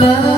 love.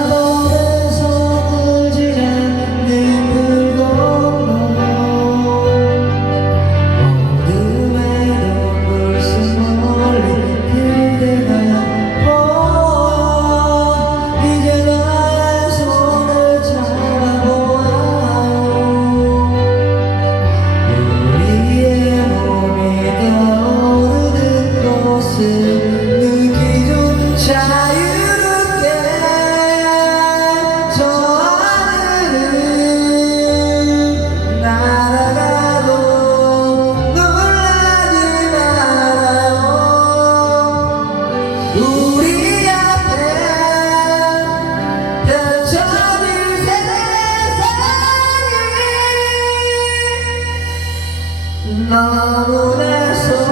amor é só